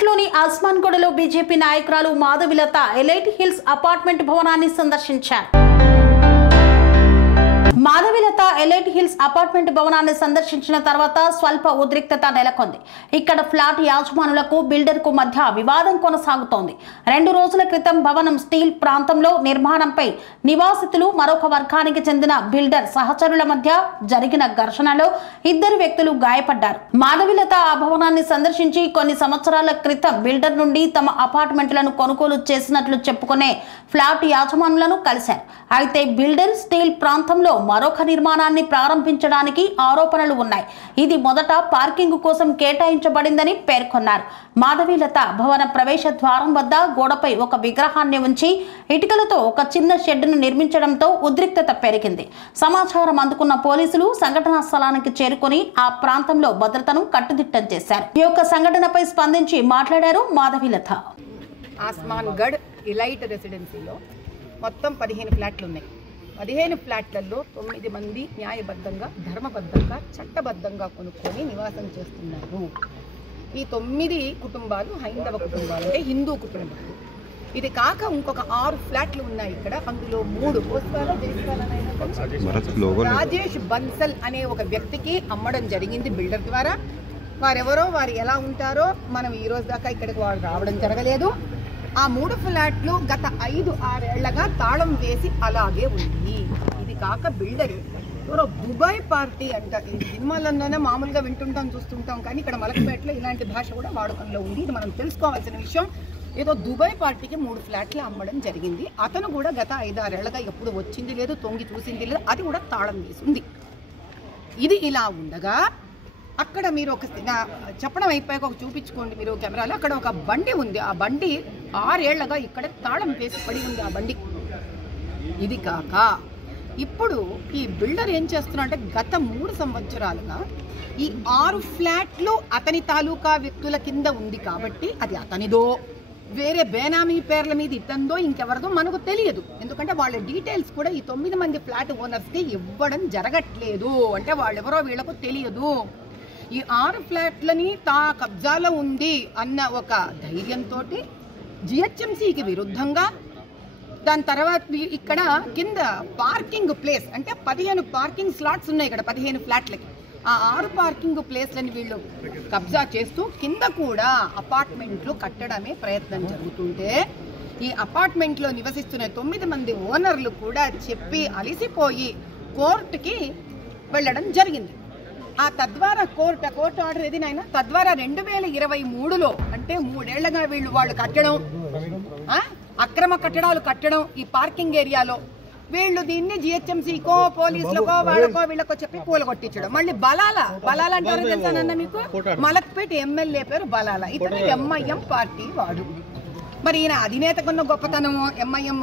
మెదక్లోని ఆస్మాన్గూడలో BJP నాయకురాలు Madhavi Latha elite hills apartment భవనాన్ని సందర్శించారు. మాధవిలత ఎలైట్ హిల్స్ అపార్ట్మెంట్ భవనాన్ని సందర్శించిన తర్వాత స్వల్ప ఉద్రిక్తత నెలకొంది. ఇక్కడ ఫ్లాట్ యాజమానులకు బిల్డర్ కు మధ్య వివాదం కొనసాగుతోంది. 2 రోజుల క్రితం భవనం స్టీల్ ప్రాంతంలో నిర్మాణంపై నివాసితులు మరొక వర్గానికి చెందిన బిల్డర్ సహచరుల మధ్య జరిగిన ఘర్షణలో 2 వ్యక్తులు గాయపడ్డారు. మాధవిలత ఆ భవనాన్ని సందర్శించి కొన్ని సంవత్సరాల క్రితం బిల్డర్ నుండి తమ అపార్ట్మెంట్లను కొనుగోలు చేసినట్లు చెప్పుకునే ఫ్లాట్ యాజమానులను కలిశారు. అయితే బిల్డర్ స్టీల్ ప్రాంతంలో మరొక నిర్మాణాన్ని ప్రారంభించడానికి ఆరోపణలు ఉన్నాయి. ఇది మొదట పార్కింగ్ కోసం కేటాయించబడిందని పేర్కొన్నారు. మాధవిలత భవన ప్రవేశ ద్వారం వద్ద గోడపై ఒక విగ్రహాన్ని ఉంచి ఇటుకలతో ఒక చిన్న షెడ్డును నిర్మించడంతో ఉద్రిక్తత పెరిగింది. సమాచారం అందుకున్న పోలీసులు సంఘటనా స్థలానికి చేరుకుని ఆ ప్రాంతంలో భద్రతను కట్టుదిట్టం చేశారు. ఈ యొక్క సంఘటనపై స్పందించి మాట్లాడారు మాధవిలత. ఆస్మాన్గఢ్ ఎలైట్ రెసిడెన్సీలో మొత్తం 15 ఫ్లాట్లు ఉన్నాయి. 15 ఫ్లాట్లలో 9 మంది న్యాయబద్ధంగా, ధర్మబద్ధంగా, చట్టబద్ధంగా కొనుక్కొని నివాసం చేస్తున్నారు. ఈ 9 కుటుంబాలు హైందవ కుటుంబాలు, అంటే హిందూ కుటుంబాలు. ఇది కాక ఇంకొక 6 ఫ్లాట్లు ఉన్నాయి ఇక్కడ. అందులో 3 రాజేష్ బన్సల్ అనే ఒక వ్యక్తికి అమ్మడం జరిగింది బిల్డర్ ద్వారా. వారెవరో, వారు ఎలా ఉంటారో మనం ఈ రోజు దాకా ఇక్కడికి వారు రావడం జరగలేదు. ఆ 3 ఫ్లాట్లు గత 5-6 ఏళ్లగా తాళం వేసి అలాగే ఉంది. ఇది కాక బిల్డర్ ఎవరో దుబాయ్ పార్టీ అంట. సినిమాలలోనే మామూలుగా వింటుంటాం, చూస్తుంటాం, కానీ ఇక్కడ మలక్పేటలో ఇలాంటి భాష కూడా వాడుకంలో ఉంది. ఇది మనం తెలుసుకోవాల్సిన విషయం. ఏదో దుబాయ్ పార్టీకి 3 ఫ్లాట్లు అమ్మడం జరిగింది. అతను కూడా గత 5-6 ఏళ్లగా ఎప్పుడు వచ్చింది లేదు, తొంగి చూసింది లేదు. అది కూడా తాళం వేసి ఉంది. ఇది ఇలా ఉండగా అక్కడ మీరు ఒక చెప్పడం అయిపోయాక ఒక చూపించుకోండి మీరు కెమెరాలో. అక్కడ ఒక బండి ఉంది. ఆ బండి 6 ఏళ్లగా ఇక్కడ తాళం వేసి పడి ఉంది ఆ బండి. ఇది కాక ఇప్పుడు ఈ బిల్డర్ ఏం చేస్తున్నా అంటే గత 3 సంవత్సరాలుగా ఈ 6 ఫ్లాట్లు అతని తాలూకా వ్యక్తుల కింద ఉంది కాబట్టి అది అతనిదో, వేరే బేనామీ పేర్ల మీద ఇతందో ఇంకెవరిదో మనకు తెలియదు. ఎందుకంటే వాళ్ళ డీటెయిల్స్ కూడా ఈ 9 మంది ఫ్లాట్ ఓనర్స్కి ఇవ్వడం జరగట్లేదు. అంటే వాళ్ళెవరో వీళ్ళకు తెలియదు. ఈ 6 ఫ్లాట్లని తా కబ్జాలో ఉంది అన్న ఒక ధైర్యంతో జిహెచ్ఎంసీకి విరుద్ధంగా, దాని తర్వాత ఇక్కడ కింద పార్కింగ్ ప్లేస్ అంటే 15 పార్కింగ్ స్లాట్స్ ఉన్నాయి ఇక్కడ 15 ఫ్లాట్లకి. ఆ 6 పార్కింగ్ ప్లేస్లని వీళ్ళు కబ్జా చేస్తూ కింద కూడా అపార్ట్మెంట్లు కట్టడమే ప్రయత్నం జరుగుతుంటే ఈ అపార్ట్మెంట్లో నివసిస్తున్న 9 మంది ఓనర్లు కూడా చెప్పి అలిసిపోయి కోర్టుకి వెళ్ళడం జరిగింది. ఆ తద్వారా కోర్టు ఆర్డర్ ఏది నాయన, తద్వారా 2023లో అంటే 3 ఏళ్లగా వాళ్ళు కట్టడం, అక్రమ కట్టడాలు కట్టడం ఈ పార్కింగ్ ఏరియాలో, వీళ్ళు దీన్ని జిహెచ్ఎంసీకో పోలీసులకో వాళ్ళకో వీళ్ళకో చెప్పి కూలగొట్టించడం. మళ్ళీ బలాల అంటారు తెలుసానన్న మీకు, మలక్పేట ఎమ్మెల్యే పేరు బలాల. ఇతను ఎంఐఎం పార్టీ వాడు. మరి ఈయన అధినేతకున్న గొప్పతనము ఎంఐఎం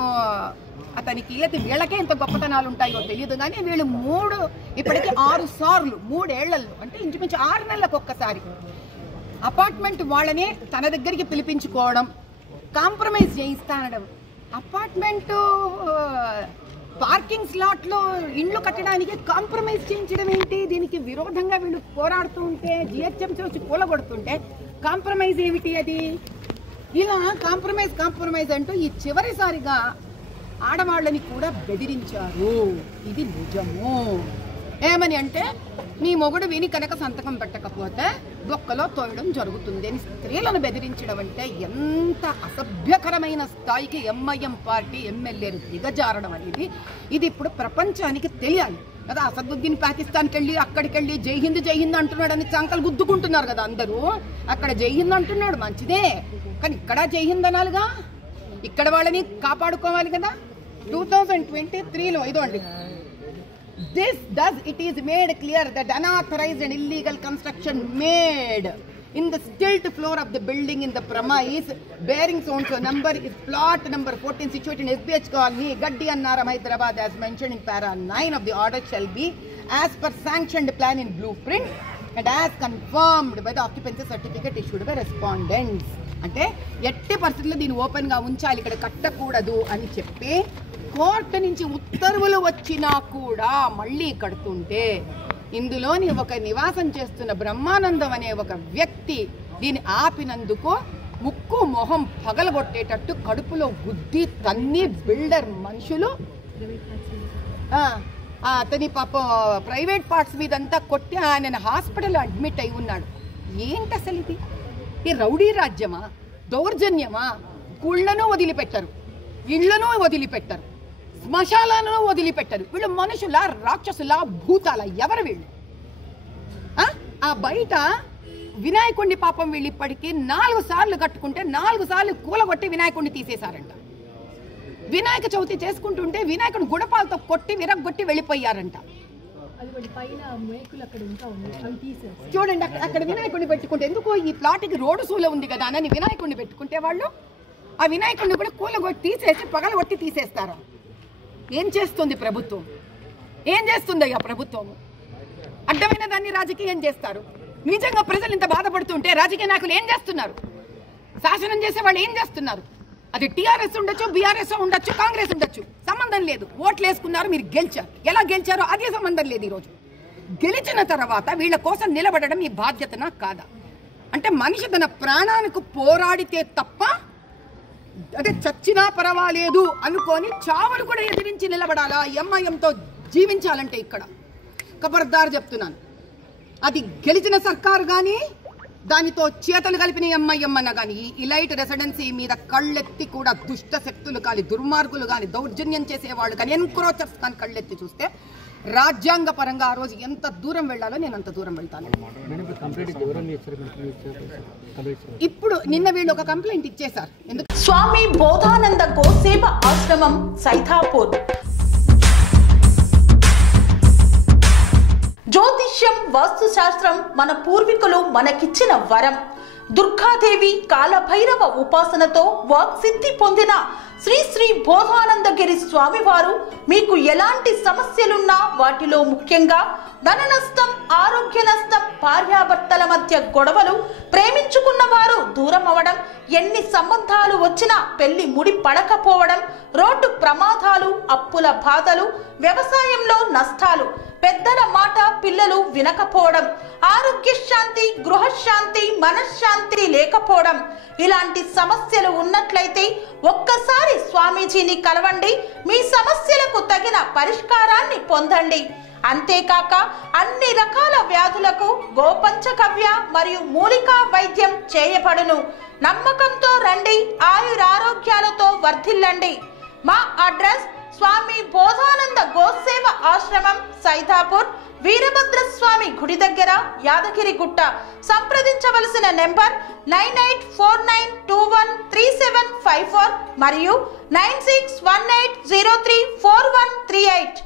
అతనికి వీళ్ళకే ఎంత గొప్పతనాలు ఉంటాయో తెలియదు. కానీ వీళ్ళు ఇప్పటికీ 6 సార్లు 3 ఏళ్లలో అంటే ఇంచుమించు 6 నెలలకు ఒక్కసారి అపార్ట్మెంట్ వాళ్ళని తన దగ్గరికి పిలిపించుకోవడం, కాంప్రమైజ్ చేయిస్తానడం. అపార్ట్మెంట్ పార్కింగ్ స్లాట్లో ఇండ్లు కట్టడానికి కాంప్రమైజ్ చేయించడం ఏంటి? దీనికి విరోధంగా వీళ్ళు పోరాడుతూ ఉంటే జిహెచ్ఎంసీ వచ్చి కూలగొడుతుంటే కాంప్రమైజ్ ఏమిటి అది? ఇలా కాంప్రమైజ్ అంటూ ఈ చివరిసారిగా ఆడవాళ్ళని కూడా బెదిరించారు. ఇది నిజము. ఏమని అంటే, నీ మొగుడు విని కనుక సంతకం పెట్టకపోతే బొక్కలో తోయడం జరుగుతుంది అని స్త్రీలను బెదిరించడం అంటే ఎంత అసభ్యకరమైన స్థాయికి ఎంఐఎం పార్టీ ఎమ్మెల్యేలు దిగజారడం అనేది ఇది ఇప్పుడు ప్రపంచానికి తెలియాలి కదా. అసదుద్దీన్ పాకిస్తాన్కి వెళ్ళి అక్కడికి వెళ్ళి జై హింద్ అంటున్నాడని చంకలు గుద్దుకుంటున్నారు కదా అందరూ. అక్కడ జై హింద్ అంటున్నాడు మంచిదే, కానీ ఇక్కడ జై హింద్ అనాలిగా, ఇక్కడ వాళ్ళని కాపాడుకోవాలి కదా. 2023లో ఇదోండి, it is made clear that unauthorized and illegal construction made in the stilt floor of the building in the premise bearing so number is plot number 14 situated in SBH colony Gaddi Annaram Hyderabad as mentioned in para 9 of the order shall be as per sanctioned plan in blueprint and as confirmed by the occupancy certificate issued by respondents. అంటే ఎట్టి పరిస్థితుల్లో దీన్ని open గా ఉంచాలి, ఇక్కడ కట్టకూడదు అని చెప్పి court నుంచి ఉత్తర్వులు వచ్చినా కూడా మళ్ళీ కడుతుంటే ఇందులోని ఒక నివాసం చేస్తున్న బ్రహ్మానందం అనే ఒక వ్యక్తి దీన్ని ఆపినందుకు ముక్కు మొహం పగలగొట్టేటట్టు కడుపులో గుద్ది తన్ని బిల్డర్ మనుషులు అతని పాప ప్రైవేట్ పార్ట్స్ మీదంతా కొట్టి ఆయన హాస్పిటల్ అడ్మిట్ అయి ఉన్నాడు. ఏంటి అసలు ఇది? ఈ రౌడీ రాజ్యమా, దౌర్జన్యమా? గుళ్లను వదిలిపెట్టరు, ఇళ్లను వదిలిపెట్టరు, శ్మశాలను వదిలిపెట్టరు. వీళ్ళు మనుషుల, రాక్షసుల, భూతాల? ఎవరు వీళ్ళు? ఆ బయట వినాయకుడిని పాపం వీళ్ళు ఇప్పటికీ 4 సార్లు కట్టుకుంటే 4 సార్లు కూలగొట్టి వినాయకుడిని తీసేశారంట. వినాయక చవితి చేసుకుంటుంటే వినాయకుడు గుడపాలతో కొట్టి విరగొట్టి వెళ్ళిపోయారంట. చూడండి, అక్కడ వినాయకుడిని పెట్టుకుంటే ఎందుకో ఈ ప్లాట్కి రోడ్డు సూల ఉంది కదా అని వినాయకుడిని పెట్టుకుంటే వాళ్ళు ఆ వినాయకుడిని కూడా కూలగొట్టి తీసేసి పగలగొట్టి తీసేస్తారు. ఏం చేస్తుంది ప్రభుత్వం? ఏం చేస్తుంది అయ్యా ప్రభుత్వం? అడ్డమైన దాన్ని రాజకీయం చేస్తారు. నిజంగా ప్రజలు ఇంత బాధపడుతుంటే రాజకీయ నాయకులు ఏం చేస్తున్నారు? శాసనం చేసే వాళ్ళు ఏం చేస్తున్నారు? అది టీఆర్ఎస్ ఉండొచ్చు, బీఆర్ఎస్ ఉండొచ్చు, కాంగ్రెస్ ఉండొచ్చు, సంబంధం లేదు. ఓట్లు వేసుకున్నారు, మీరు గెలిచారు. ఎలా గెలిచారో అదే సంబంధం లేదు. ఈరోజు గెలిచిన తర్వాత వీళ్ళ కోసం నిలబడడం ఈ బాధ్యతనా కాదా? అంటే మనిషి తన ప్రాణానికి పోరాడితే తప్ప అదే చచ్చినా పర్వాలేదు అనుకొని చావును కూడా ఎదిరించి నిలబడాలా? ఎంఐఎంతో జీవించాలంటే ఇక్కడ ఖబర్దార్ చెప్తున్నాను. అది గెలిచిన సర్కారు కానీ దానితో చేతలు కలిపిన ఎంఐఎం అన్న కానీ ఈ ఇలైట్ రెసిడెన్సీ మీద కళ్ళెత్తి కూడా దుష్ట శక్తులు కానీ, దుర్మార్గులు కానీ, దౌర్జన్యం చేసేవాళ్ళు కానీ, ఎన్క్రోచర్స్ కానీ కళ్ళెత్తి చూస్తే రాజ్యాంగ పరంగా ఆ రోజు ఎంత దూరం వెళ్ళాలో నేను అంత దూరం వెళ్తాను. ఇప్పుడు నిన్న వీళ్ళు ఒక కంప్లైంట్ ఇచ్చేశారు. ఎందుకు? స్వామి బోధానంద గోసేవ ఆశ్రమం, సైథాపూర్. జ్యోతిష్యం, వాస్తుశాస్త్రం మన పూర్వీకులు మనకిచ్చిన వరం. దుర్గాదేవి, కాలభైరవ ఉపాసనతో వాక్సిద్ధి పొందిన శ్రీ శ్రీ బోధానందగిరి స్వామివారు మీకు ఎలాంటి సమస్యలున్నా, వాటిలో ముఖ్యంగా ధన నష్టం, ఆరోగ్య నష్టం, భార్యాభర్తల మధ్య గొడవలు, ప్రేమించుకున్న వారు దూరం అవడం, ఎన్ని సంబంధాలు వచ్చినా పెళ్లి ముడి పడకపోవడం, రోడ్డు ప్రమాదాలు, అప్పుల బాధలు, వ్యవసాయంలో నష్టాలు, పెద్దల మాట పిల్లలు వినకపోవడం, ఆరోగ్య శాంతి, గృహశాంతి, మనశ్శాంతి లేకపోవడం, ఇలాంటి సమస్యలు ఉన్నట్లయితే ఒక్కసారి స్వామీజీని కలవండి. మీ సమస్యలకు తగిన పరిష్కారాన్ని పొందండి. అంతేకాక అన్ని రకాల వ్యాధులకు గోపంచకవ్య మరియు మూలికా వైద్యం చేయబడును. నమ్మకంతో రండి, ఆయురారోగ్యాలతో వర్ధిల్లండి. మా అడ్రస్ స్వామి బోధానంద గోసేవ ఆశ్రమం, సైథాపూర్, వీరభద్రస్వామి గుడి దగ్గర, యాదగిరిగుట్ట. సంప్రదించవలసిన నెంబర్ 9849213754 మరియు 9618034138.